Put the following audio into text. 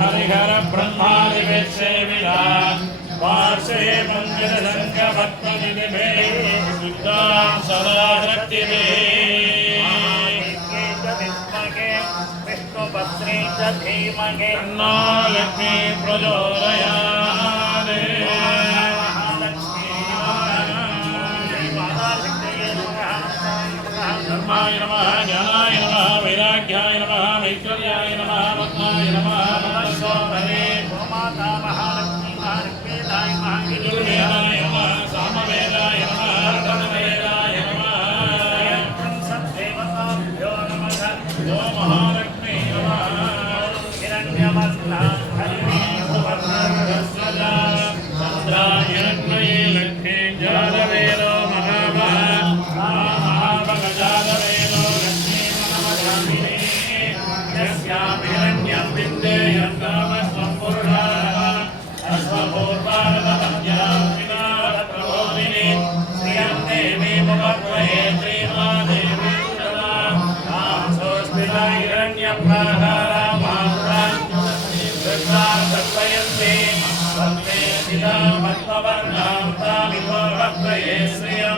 हरिहर ब्रह्मादि वेत्सेविदा पार्श्वे मंगलसंगपत्मनिधिभे शुद्धां सदा शक्तिभिः विष्णुपत्नी च धीमहि तन्नो लक्ष्मी प्रचोदयात् धर्माय नमः ज्ञानाय नमः वैराग्याय नमः मैत्रर्याय नमः पद्माय नमः नमस्वामहे गोमाता महालक्ष्मी महाऋग्वेदाय महायजुर्वेदाय नमः सामवेदाय नमः अथर्ववेदाय नमः सत्देवताभ्यो नमः ओ महालक्ष्मी नमः हिरण्यवर्णा हरिणी सुवर्णरस्वजा चन्द्रायज्ञये लक्ष्मी जातवेदो हिरण्यं विन्देयं कामस्वं पुरुषाः अश्वपूर्वादमद्यां विनारप्रबोधिनी श्रियं देवी मुपत्वये श्रीमादेवी तां सोऽस्मिता हिरण्यप्राकारा मातुरां वृद्धां तर्पयन्ति वन्दे सितां पद्मवर्णां तामिव भक्तये श्रियम्